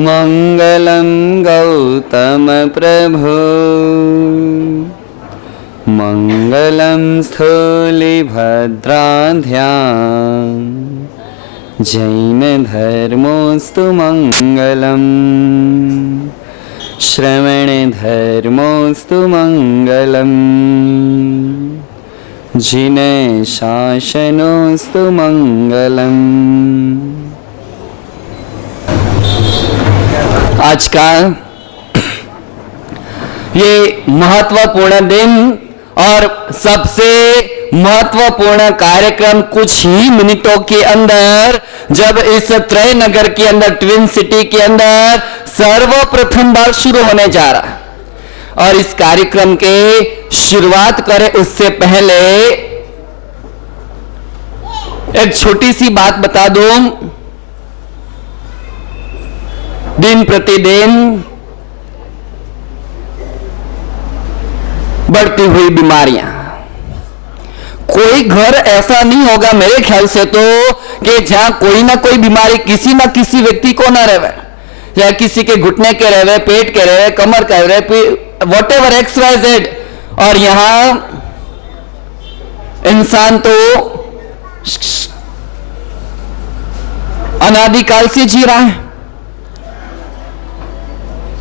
मंगलम गौतम प्रभो मंगलम स्थूलिभद्राध्या जैन धर्मोस्तु मंगलम श्रवण धर्मोस्तु मंगलम जिन शासनोस्तु मंगलम। आज का ये महत्वपूर्ण दिन और सबसे महत्वपूर्ण कार्यक्रम कुछ ही मिनटों के अंदर जब इस त्रय नगर के अंदर ट्विन सिटी के अंदर सर्वप्रथम बार शुरू होने जा रहा है। और इस कार्यक्रम के शुरुआत करें उससे पहले एक छोटी सी बात बता दूं। दिन प्रतिदिन बढ़ती हुई बीमारियां, कोई घर ऐसा नहीं होगा मेरे ख्याल से तो कि जहां कोई ना कोई बीमारी किसी ना किसी व्यक्ति को ना रहे, चाहे किसी के घुटने के रहे, पेट के रहे, कमर के रहे, व्हाटएवर XYZ। और यहां इंसान तो अनादिकाल से जी रहा है।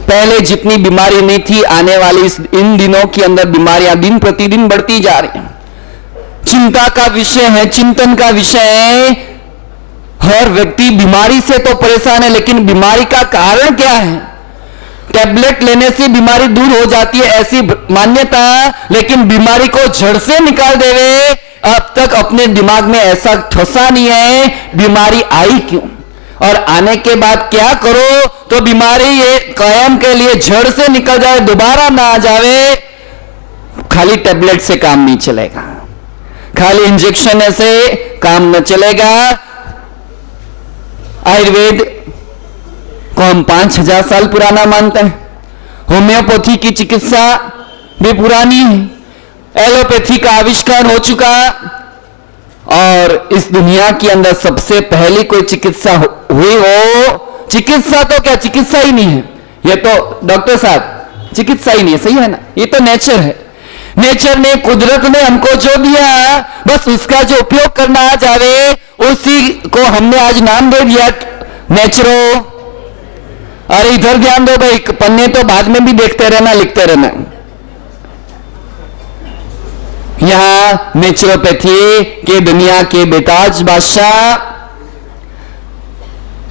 पहले जितनी बीमारी नहीं थी, आने वाली इन दिनों के अंदर बीमारियां दिन प्रतिदिन बढ़ती जा रही हैं। चिंता का विषय है, चिंतन का विषय है। हर व्यक्ति बीमारी से तो परेशान है, लेकिन बीमारी का कारण क्या है? टैबलेट लेने से बीमारी दूर हो जाती है ऐसी मान्यता, लेकिन बीमारी को जड़ से निकाल देवे अब तक अपने दिमाग में ऐसा ठसा नहीं है। बीमारी आई क्यों और आने के बाद क्या करो तो बीमारी ये कायम के लिए जड़ से निकल जाए, दोबारा ना आ जावे। खाली टैबलेट से काम नहीं चलेगा, खाली इंजेक्शन से काम न चलेगा। आयुर्वेद को हम 5000 साल पुराना मानते हैं। होम्योपैथी की चिकित्सा भी पुरानी है। एलोपैथी का आविष्कार हो चुका और इस दुनिया के अंदर सबसे पहली कोई चिकित्सा हुई हो। चिकित्सा तो क्या, चिकित्सा ही नहीं है ये तो डॉक्टर साहब, चिकित्सा ही नहीं है, सही है ना? ये तो नेचर है। नेचर ने, कुदरत ने हमको जो दिया बस उसका जो उपयोग करना आ जावे, उसी को हमने आज नाम दे दिया नेचरो। अरे इधर ध्यान दो भाई, पन्ने तो बाद में भी देखते रहना, लिखते रहना। यहां नेचुरोपैथी के दुनिया के बेताज बादशाह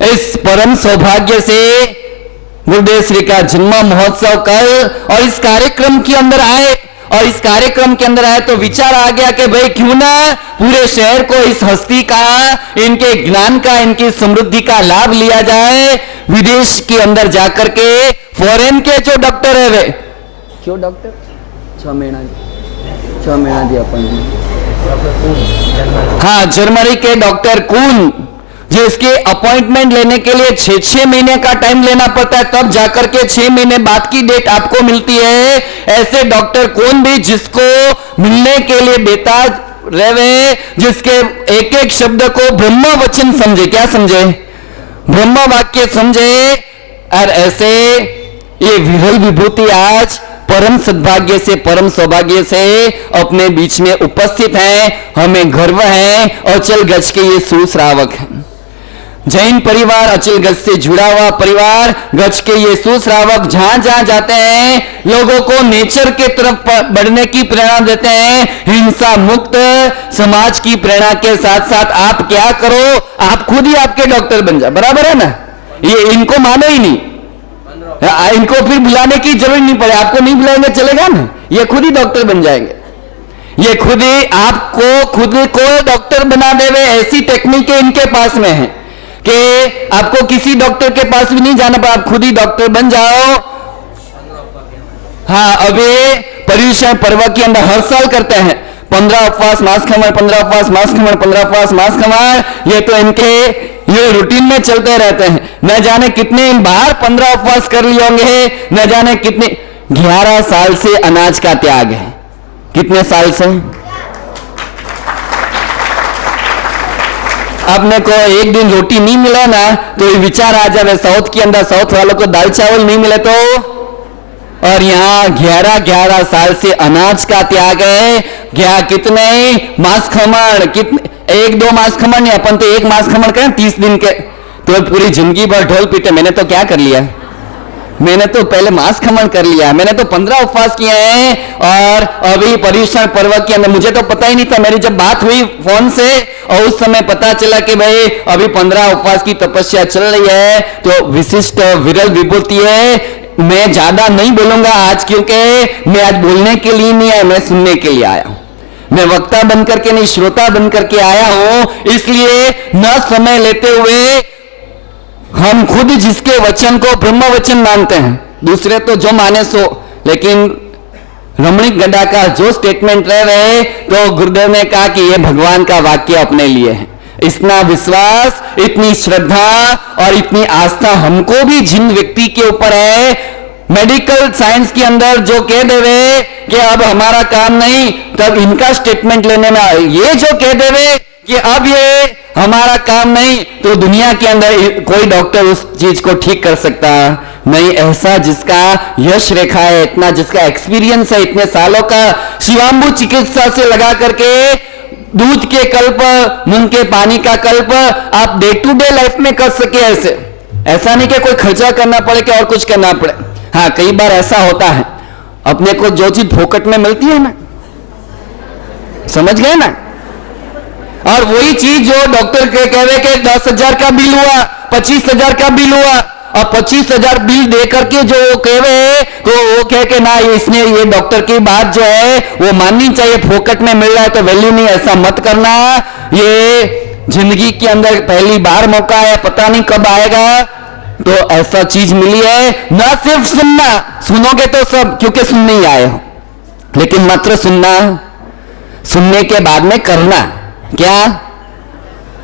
इस परम सौभाग्य से गुरुदेव श्री का जन्म महोत्सव कल और इस कार्यक्रम के अंदर आए। और इस कार्यक्रम के अंदर आए तो विचार आ गया कि भाई क्यों ना पूरे शहर को इस हस्ती का, इनके ज्ञान का, इनकी समृद्धि का लाभ लिया जाए। विदेश के अंदर जाकर के फॉरेन के जो डॉक्टर है वे क्यों डॉक्टर 6 महीना दिया अपन, हाँ जर्मनी के डॉक्टर कून, जिसके अपॉइंटमेंट लेने के लिए 6 महीने का टाइम लेना पड़ता है, तब जाकर के 6 महीने बाद की डेट आपको मिलती है। ऐसे डॉक्टर कौन भी जिसको मिलने के लिए बेताज रहे, जिसके एक एक शब्द को ब्रह्म वचन समझे, क्या समझे? ब्रह्म वाक्य समझे। और ऐसे ये विरल विभूति आज परम सद्भाग्य से, परम सौभाग्य से अपने बीच में उपस्थित हैं। हमें गर्व है। अचल गज के ये सुश्रावक हैं, जैन परिवार, अचल गज से जुड़ा हुआ परिवार, गज के ये सुश्रावक जहां जहां जाते हैं लोगों को नेचर के तरफ बढ़ने की प्रेरणा देते हैं। हिंसा मुक्त समाज की प्रेरणा के साथ साथ आप क्या करो, आप खुद ही आपके डॉक्टर बन जाओ, बराबर है ना? ये इनको मानो ही नहीं, इनको फिर बुलाने की जरूरत नहीं पड़े। आपको नहीं बुलाएंगे चलेगा ना, ये खुद ही डॉक्टर बन जाएंगे। ये खुद ही आपको खुद को डॉक्टर बना देवे। ऐसी टेक्निक इनके पास में है कि आपको किसी डॉक्टर के पास भी नहीं जाना पड़ा, आप खुद ही डॉक्टर बन जाओ। हाँ, अभी पर्युषण पर्व के अंदर हर साल करते हैं 15 उपवास मांस खमण, 15 उपवास मांस खमण, 15 उपवास मांस खमण। ये तो इनके ये रूटीन में चलते रहते हैं। न जाने कितने बार 15 उपवास कर लिए होंगे, न जाने कितने। 11 साल से अनाज का त्याग है। कितने साल से? आपने को एक दिन रोटी नहीं मिला ना तो ये विचार आ जाए साउथ के अंदर साउथ वालों को दाल चावल नहीं मिले तो, और यहाँ 11-11 साल से अनाज का त्याग है। क्या कितने मांस खमण, कितने 1-2 मांस खमण नहीं, अपन तो 1 मांस खमण करें 30 दिन के, तो पूरी जिंदगी भर ढोल पीटे। मैंने तो क्या कर लिया, मैंने तो पहले मांस खमण कर लिया, मैंने तो 15 उपवास किए हैं। और अभी पर्युषण पर्व के अंदर मुझे तो पता ही नहीं था, मेरी जब बात हुई फोन से और उस समय पता चला कि भाई अभी 15 उपवास की तपस्या चल रही है, तो विशिष्ट विरल विभूति है। मैं ज्यादा नहीं बोलूंगा आज, क्योंकि मैं आज बोलने के लिए नहीं आया, मैं सुनने के लिए आया हूं। मैं वक्ता बनकर के नहीं, श्रोता बनकर के आया हूं। इसलिए न समय लेते हुए हम खुद जिसके वचन को ब्रह्म वचन मानते हैं, दूसरे तो जो माने सो, लेकिन रमणीक गड्ढा का जो स्टेटमेंट रह रहे, तो गुरुदेव ने कहा कि यह भगवान का वाक्य अपने लिए है। इतना विश्वास, इतनी श्रद्धा और इतनी आस्था हमको भी जिन व्यक्ति के ऊपर है, मेडिकल साइंस के अंदर जो कह देवे कि अब हमारा काम नहीं, तब इनका स्टेटमेंट लेने में ये जो कह देवे कि अब ये हमारा काम नहीं, तो दुनिया के अंदर कोई डॉक्टर उस चीज को ठीक कर सकता नहीं। ऐसा जिसका यश रेखा है, इतना जिसका एक्सपीरियंस है, इतने सालों का शिवांबु चिकित्सा से लगा करके दूध के कल्प, मूंग के पानी का कल्प आप डे टू डे लाइफ में कर सके। ऐसा नहीं कि कोई खर्चा करना पड़े कि और कुछ करना पड़े। हाँ, कई बार ऐसा होता है, अपने को जो चीज फोकट में मिलती है ना, समझ गए ना, और वही चीज जो डॉक्टर के कह रहे कि 10,000 का बिल हुआ, 25,000 का बिल हुआ, और 25,000 बिल दे करके जो वो कह रहे, तो वो कह के ना इसने ये डॉक्टर की बात जो है वो माननी चाहिए, फोकट में मिल रहा है तो वैल्यू नहीं। ऐसा मत करना। ये जिंदगी के अंदर पहली बार मौका है, पता नहीं कब आएगा, तो ऐसा चीज मिली है। ना सिर्फ सुनना, सुनोगे तो सब, क्योंकि सुनने ही आए हो, लेकिन मात्र सुनना, सुनने के बाद में करना। क्या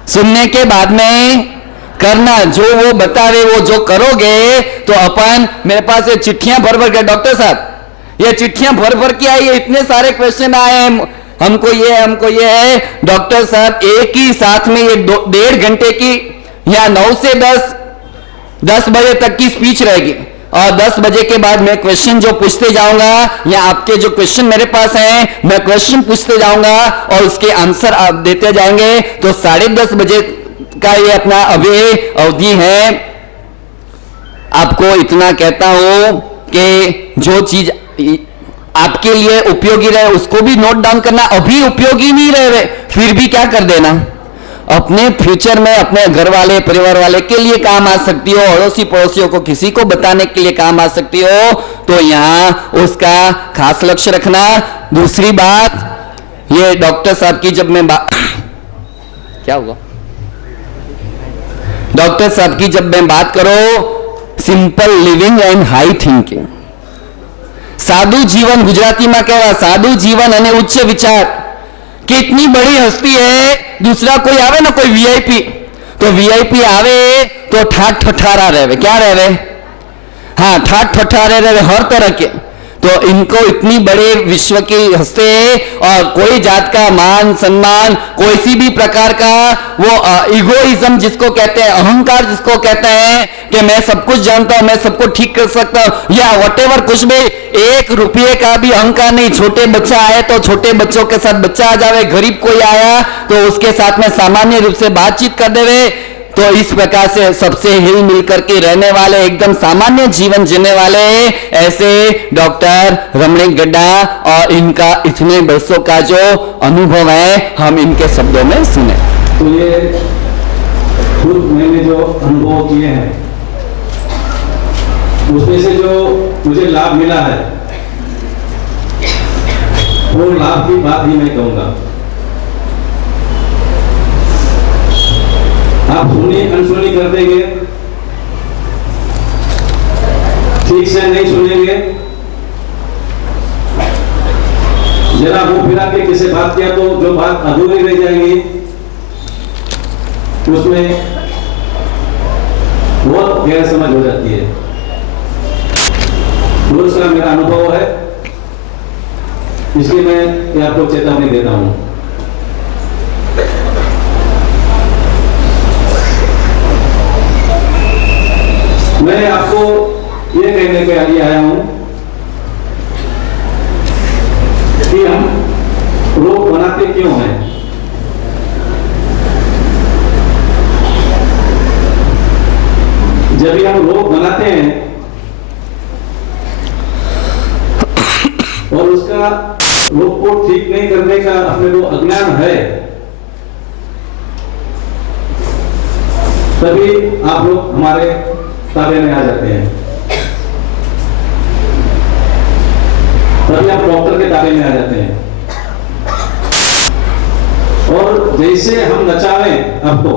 सुनने के बाद में करना, जो वो बता रहे वो जो करोगे, तो अपन, मेरे पास ये चिट्ठियां भर भर के, डॉक्टर साहब ये चिट्ठियां भर भर के आई है, इतने सारे क्वेश्चन आए हैं, हमको ये है। डॉक्टर साहब एक ही साथ में ये 1.5 घंटे की या 9 से 10 बजे तक की स्पीच रहेगी, और 10 बजे के बाद मैं क्वेश्चन जो पूछते जाऊंगा, या आपके जो क्वेश्चन मेरे पास हैं मैं क्वेश्चन पूछते जाऊंगा और उसके आंसर आप देते जाएंगे। तो 10:30 बजे का ये अपना अवधि है। आपको इतना कहता हूं कि जो चीज आपके लिए उपयोगी रहे उसको भी नोट डाउन करना। अभी उपयोगी नहीं रहे फिर भी क्या कर देना, अपने फ्यूचर में अपने घर वाले परिवार वाले के लिए काम आ सकती हो, अड़ोसी पड़ोसियों को किसी को बताने के लिए काम आ सकती हो, तो यहां उसका खास लक्ष्य रखना। दूसरी बात, ये डॉक्टर साहब की जब मैं क्या हुआ, डॉक्टर साहब की जब मैं बात करो, simple living and high thinking, साधु जीवन, गुजराती में कहवा साधु जीवन અને उच्च विचार, कि इतनी बड़ी हस्ती है, दूसरा कोई आवे ना, कोई वीआईपी, तो वीआईपी आवे तो ठाठ ठठारा रहे, क्या रहे, हाँ ठाठ ठठारे रहे हर तरह के। तो इनको इतनी बड़े विश्व की हस्ते, और कोई जात का मान सम्मान, कोई सी भी प्रकार का वो इगोइज्म जिसको कहते हैं, अहंकार जिसको कहते हैं कि मैं सब कुछ जानता हूं, मैं सबको ठीक कर सकता हूं, या व्हाटएवर, कुछ भी 1 रुपये का भी अहंकार नहीं। छोटे बच्चा आए तो छोटे बच्चों के साथ बच्चा आ जावे, गरीब कोई आया तो उसके साथ में सामान्य रूप से बातचीत कर देवे। तो इस प्रकार से सबसे हिल मिल करके रहने वाले, एकदम सामान्य जीवन जीने वाले ऐसे डॉक्टर रमणीक गड्ढा, और इनका इतने वर्षों का जो अनुभव है हम इनके शब्दों में सुने। तो ये खुद मैंने जो अनुभव किए हैं उसमें से जो मुझे लाभ मिला है, वो लाभ की बात ही मैं कहूंगा। आप सुनी अनसुनी कर देंगे, ठीक से नहीं सुनेंगे, जरा वो फिरा के किसी बात किया तो जो बात अधूरी रह जाएगी, उसमें बहुत गैर समझ हो जाती है। दूसरा मेरा अनुभव है, इसलिए मैं आपको चेतावनी देता हूं। मैं आपको ये कहने के लिए आया हूं कि हम रोग बनाते क्यों हैं। जब भी हम रोग बनाते हैं और उसका रोग को ठीक नहीं करने का अपने को अज्ञान है, तभी आप लोग हमारे ताबे में आ जाते हैं, तभी आप डॉक्टर के ताबे में आ जाते हैं। और जैसे हम नचावें आपको,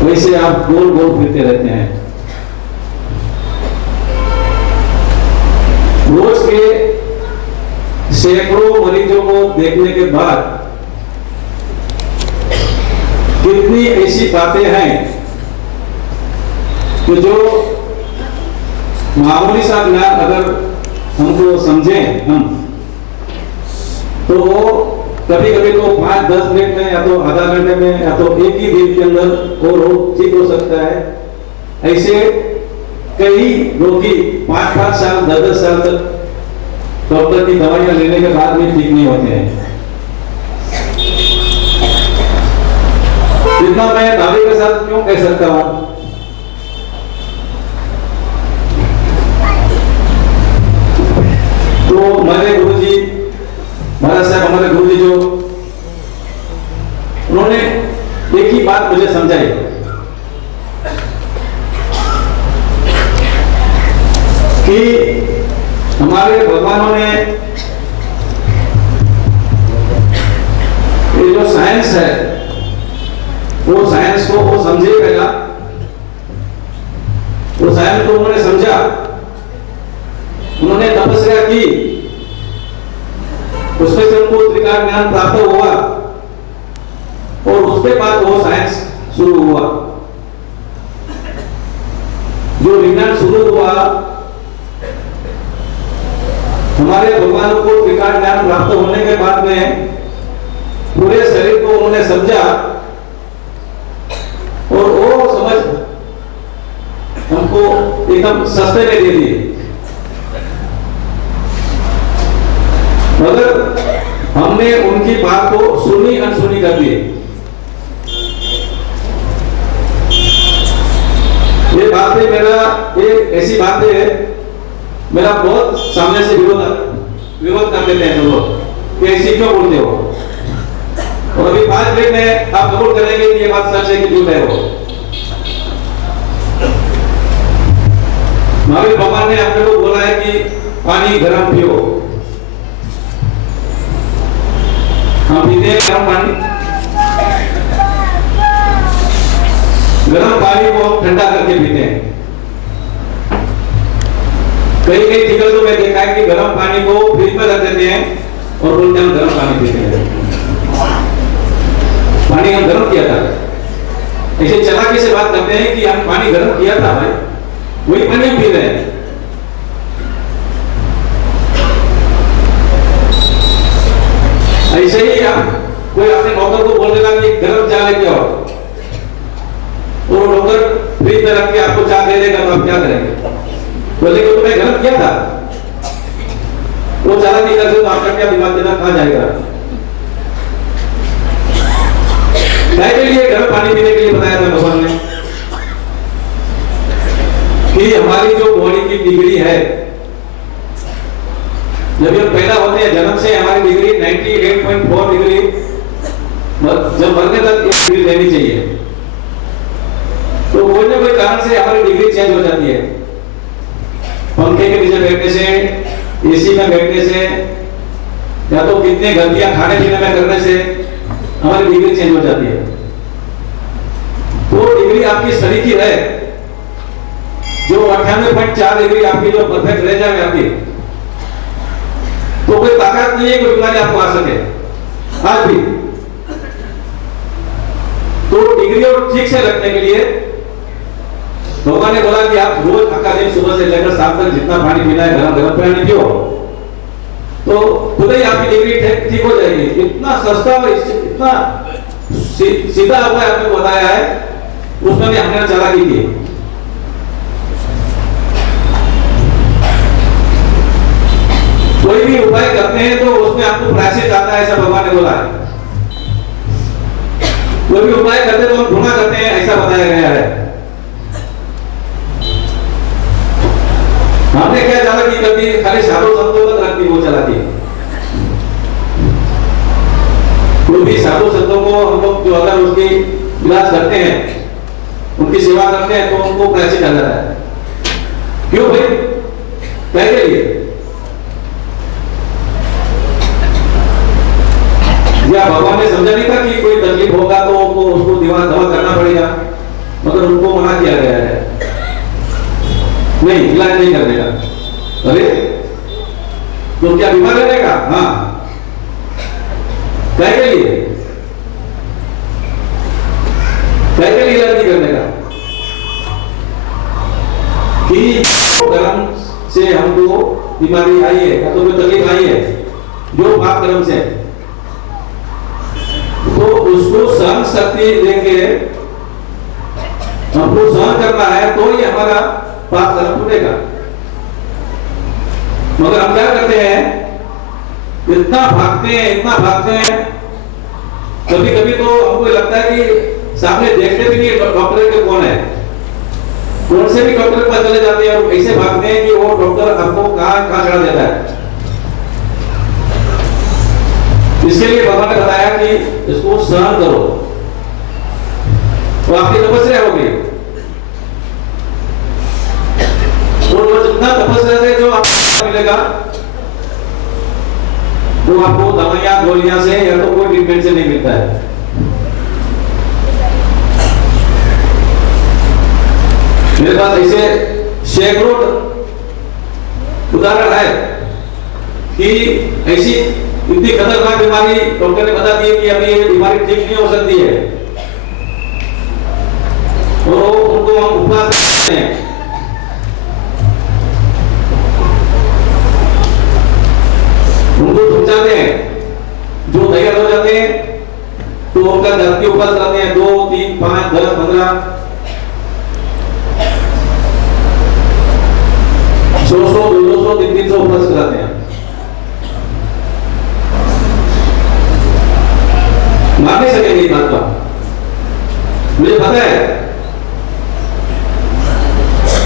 वैसे आप गोल गोल फिरते रहते हैं। रोज के सैकड़ों मरीजों को देखने के बाद कितनी ऐसी बातें हैं कि जो मामूली सा ज्ञान अगर हमको समझें हम, तो वो कभी कभी तो 5-10 मिनट में, या तो आधा घंटे में, या तो एक ही दिन के अंदर वो रोग ठीक हो सकता है। ऐसे कई रोगी 5-5 साल 10-10 साल तक डॉक्टर की दवाइयां लेने के बाद भी ठीक नहीं होते हैं। इतना मैं दावे के साथ क्यों कह सकता हूं? तो हमारे गुरुजी, महाराज साहब, हमारे गुरुजी जो उन्होंने एक ही बात मुझे समझाई कि हमारे भगवानों ने ये जो साइंस है, वो साइंस को वो समझे पहला, वो साइंस को उन्होंने समझा, उन्होंने तपस्या की, उसमें से उनको त्रिकाल ज्ञान प्राप्त हुआ और उसके बाद वो साइंस शुरू हुआ। जो विज्ञान शुरू हुआ, हमारे भगवानों को त्रिकाल ज्ञान प्राप्त होने के बाद में पूरे शरीर को उन्होंने समझा और वो समझ हमको एकदम सस्ते में दे दी। मगर हमने उनकी बात को सुनी अनसुनी कर दी। ये बातें मेरा एक ऐसी बातें है, मेरा बहुत सामने से विरोध कर देते हैं लोग कि ऐसी क्यों बोलते हो, और अभी 5 मिनट में आप कबूल करेंगे कि ये बात सच है कि झूठ है। वो महावीर भगवान ने अपने को बोला है कि पानी गर्म पियो। हम पीते हैं गर्म पानी, गर्म पानी को हम ठंडा करके पीते हैं। कई जगह तो मैं देखा है कि गर्म पानी को फ्रिज में रख देते हैं और बोलते हैं हम गर्म पानी पीते हैं। पानी हम गर्म किया था, ऐसे चालाकी से बात करते हैं कि हम पानी गर्म किया था भाई, वही पानी पी रहे हैं। ऐसे ही आप कोई अपने नौकर को बोल देगा कि गर्म चाय लेके आओ, वो नौकर फ्रिज में रख के आपको चाय दे देगा, तो आप क्या करेंगे? बोलेंगे तो मैं गर्म किया था। वो चालाकी करते तो आपका क्या दिमाग देना कहां जाएगा? के लिए गर्म पानी पीने के लिए बताया था भगवान ने कि हमारी जो बॉडी की डिग्री है, जब हम पैदा होते हैं जन्म से हमारी डिग्री 98.4 डिग्री, जब मरने तक 1 डिग्री रहनी चाहिए। तो कोई ना कोई कारण से हमारी डिग्री चेंज हो जाती है। पंखे के नीचे बैठने से, एसी में बैठने से, या तो कितने गलतियां खाने पीने में करने से हमारी डिग्री चेंज हो जाती है। तो डिग्री आपकी शरीर की है, जो 98.4 डिग्री आपकी जो परफेक्ट रह जाए आपकी, तो कोई ताकत नहीं है कोई बीमारी आपको आ सके आज भी। तो डिग्री और ठीक से रखने के लिए भगवान ने बोला कि आप रोज अक्का दिन सुबह से लेकर शाम तक जितना पानी पीना है गर्म गर्म पानी पियो, तो खुद ही आपकी डिग्री ठीक हो जाएगी। इतना सस्ता और इतना सीधा उपाय आपको बताया है, उसमें भी हमने चालाकी की। कोई भी उपाय करते हैं तो उसमें आपको प्रायश्चित आता है, ऐसा भगवान ने बोला है। कोई भी उपाय करते तो हम गुनाह करते हैं, ऐसा बताया गया है। हमने क्या चालाकी कर दी, खाली साधु संतों तक रखती वो चालाकी। कोई भी साधु संतों को हम लोग जो अगर उसकी इलाज करते हैं, उनकी सेवा करते हैं, तो उनको प्रायश्चित आ जाता है। क्यों भाई? क्या लिए? या भगवान ने समझा नहीं था कि कोई तकलीफ होगा तो उसको दवा करना पड़ेगा, मगर उनको मना किया गया है, नहीं इलाज नहीं करने का। अरे तो क्या बीमार रहेगा? हाँ, क्या के लिए इलाज नहीं करने का कि कर्म से हमको बीमारी आई है या तो कोई तकलीफ आई है, जो पाप कर्म से, तो उसको सहन शक्ति देके हमको सहन करना है, तो ही हमारा पाप कर्म टूटेगा। मगर हम क्या करते हैं, इतना भागते हैं, कभी कभी तो हमको लगता है कि सामने देखते भी नहीं डॉक्टर के कौन है, कौन से भी डॉक्टर के पास चले जाते हैं और ऐसे भागते हैं कि वो डॉक्टर आपको कहां चढ़ा देता है। इसके लिए भगवान ने बताया कि इसको सहन करो तो आपकी तपस्या होगी, और वो जितना तपस्या से जो आपको मिलेगा वो आपको दवाइयां गोलियां से या तो कोई ट्रीटमेंट से नहीं मिलता है। मेरे पास ऐसे सैकड़ों उदाहरण है कि ऐसी इतनी खतरनाक बीमारी डॉक्टर ने बता दी कि अभी ये बीमारी ठीक नहीं हो सकती है, और उनको हम उपवास करते हैं। उनको समझाते हैं, जो तैयार हो जाते हैं तो उनका धर्म के उपवास करते हैं, 2, 3, 5, 10, 15, 100, 200, 300 उपवास कराते हैं। मान नहीं सकेंगे इस बात का। मुझे पता है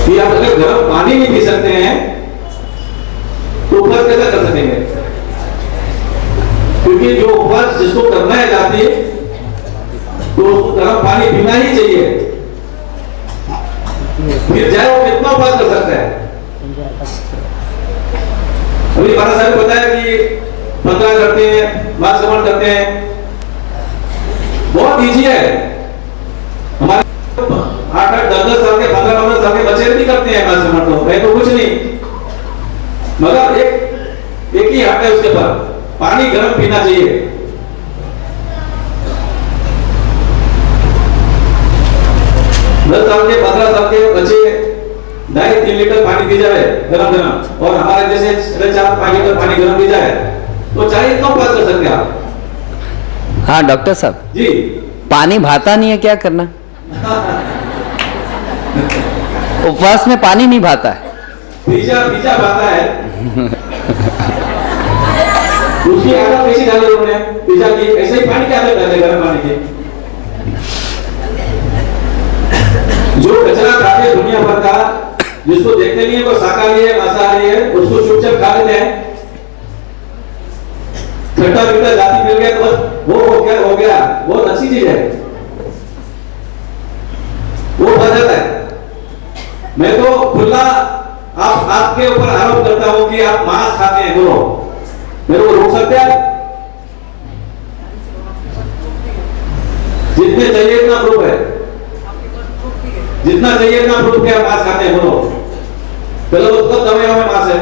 कि आप अगर गर्म पानी नहीं पी सकते हैं तो उपवास कैसे कर सकेंगे? क्योंकि जो उपवास जिसको करना है जाती तो उसको गर्म पानी पीना ही चाहिए, फिर चाहे वो कितना उपवास कर सकता है। अभी 12 साल बताया कि 15 करते हैं, मास गमन करते हैं, बहुत इजी है। हमारे 8, 10 साल के 15 साल के बच्चे भी करते हैं मास गमन, तो है तो कुछ नहीं, मगर एक ही हट है उसके पर, पानी गर्म पीना चाहिए। 10 साल के 15 साल के बच्चे 2.5-3 लीटर पानी पी जाए गरम, और हमारे जैसे 4-5 लीटर पानी गरम पी जाए तो चाहे इतना उपवास कर सकते हैं आप। हाँ डॉक्टर साहब जी, पानी भाता नहीं है, क्या करना? उपवास में पानी नहीं भाता है। पिज्जा भाता है। उसकी आदत कैसी डाली उन्होंने पिज्जा की, ऐसे ही पानी की आदत डाले, गर्म पानी की। जो कचरा खाते दुनिया भर का, जिसको देखते नहीं है वो शाकाहारी है मांसाहारी है, उसको चुपचाप खा लेते हैं। खट्टा मीठा जाति मिल गया तो बस वो हो गया, बहुत अच्छी चीज है, वो भर जाता है। मैं तो खुला आपके ऊपर आरोप करता हूं कि आप मांस खाते हैं, बोलो मेरे को रोक सकते हैं? जितने चाहिए इतना प्रूफ है, जितना चाहिए इतना प्रूफ है, आप मांस खाते हैं, बोलो। पहले तो सब दवाइयों में मांस है,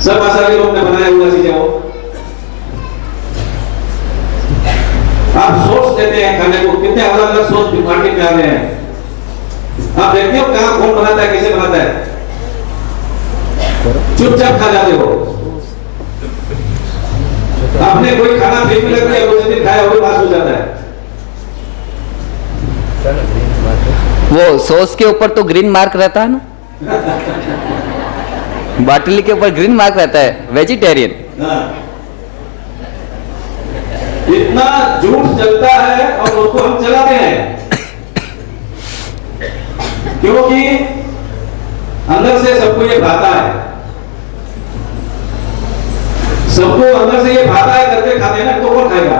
सब मांसाहारी लोग ने बनाया हुआ चीजें वो। आप सोच देते हैं खाने को, कितने अलग अलग सोच मार्केट में आ रहे हैं। आप देखते हो कहां कौन बनाता है, कैसे बनाता है, चुपचाप खा जाते हो। आपने कोई खाना फ्रिज में रख दिया, दूसरे दिन खाया, वो पास हो जाता है। वो सॉस के ऊपर तो ग्रीन मार्क रहता है ना, बाटली के ऊपर ग्रीन मार्क रहता है, वेजिटेरियन। हाँ। इतना झूठ चलता है और उसको हम चलाते हैं, क्योंकि अंदर से सबको ये भाता है, सबको अंदर से ये भाता है करके खाते हैं ना, तो कौन खाएगा?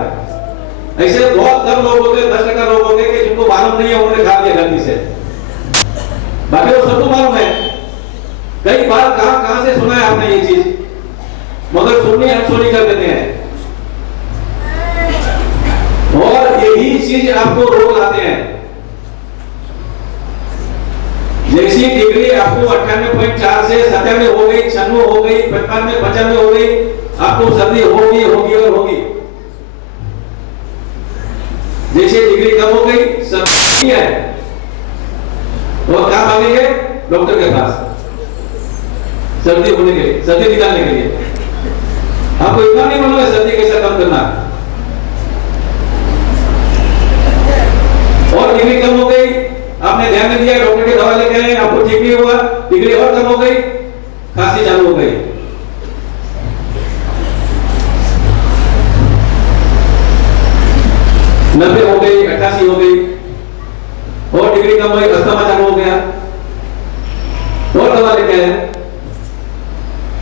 ऐसे बहुत कम लोग होते हैं, 10% लोग होते हैं कि जिनको मालूम नहीं है, उन्होंने खा लिया गलती से, बाकी वो सबको मालूम है। कई बार कहां से सुना है आपने ये चीज, मगर सुननी अनसुनी कर देते हैं, और यही चीज आपको रोग लाते हैं। जैसी डिग्री आपको 98.4 से 97 हो गई, 96 हो गई, 95, 95 हो गई, आपको सर्दी होगी होगी और होगी। जैसे डिग्री कम हो गई, सर्दी है, और कहां भागेंगे? डॉक्टर के पास, सर्दी होने के लिए, सर्दी निकालने के लिए। आपको इतना नहीं मालूम है सर्दी कैसे कम करना। और डिग्री कम हो गई, आपने ध्यान नहीं दिया, डॉक्टर की दवा लेके आए, आपको ठीक नहीं हुआ, डिग्री और कम हो गई, खांसी चालू हो गई। नब्बे हो गई, 88 हो गई, और डिग्री कम हुई, अस्थमा चालू हो गया, और दवा लेके आए,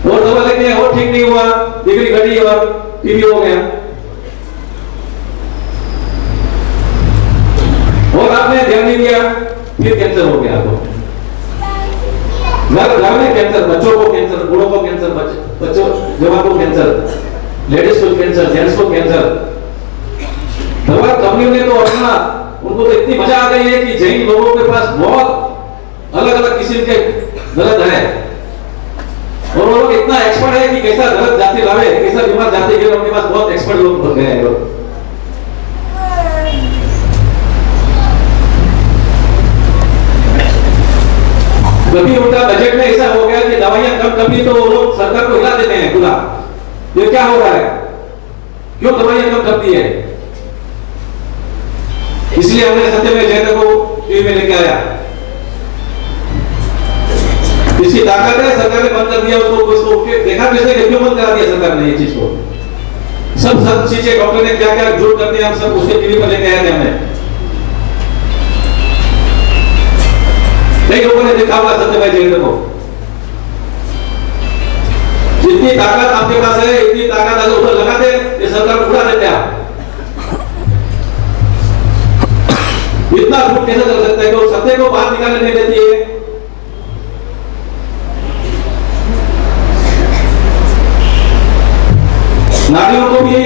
और दवा लेके आए, और ठीक नहीं हुआ, डिग्री घटी और टीबी हो गया। और आपने ध्यान नहीं दिया, फिर कैंसर हो गया आपको। घर में कैंसर, बच्चों को कैंसर, बूढ़ों को कैंसर, बच्चों जवान को कैंसर, लेडीज को कैंसर, जेंट्स को कैंसर। दवा कंपनी ने तो अपना, उनको तो इतनी मजा आ गई है कि जैन लोगों के पास बहुत अलग अलग किस्म के गलत है, और वो लोग इतना एक्सपर्ट है कि कैसा गलत जाति लावे, कैसा बीमार जाति के, उनके पास बहुत एक्सपर्ट लोग बन गए हैं। कभी उनका बजट में ऐसा हो गया कि दवाइयां कम, कभी तो वो लोग सरकार को हिला देते हैं खुला। ये क्या हो रहा है, क्यों दवाइयां कम करती है? इसलिए हमने सत्यमेव जयते को टीवी में लेके आया। इसकी ताकत है, सरकार ने बंद कर दिया उसको देखा किसने, क्यों बंद करा दिया सरकार ने ये चीज को? सब चीजें डॉक्टर ने क्या क्या झूठ करते हैं, हम सब उसके टीवी पर लेके आए थे हमने। कई लोगों ने देखा होगा सत्यमेव जयते को। जितनी ताकत आपके पास है, इतनी ताकत अगर उधर लगाते, ये सरकार उड़ा देते आप। इतना झूठ कैसे चल सकता है कि सत्य को बाहर निकालने नहीं देती है? नारियों को भी यही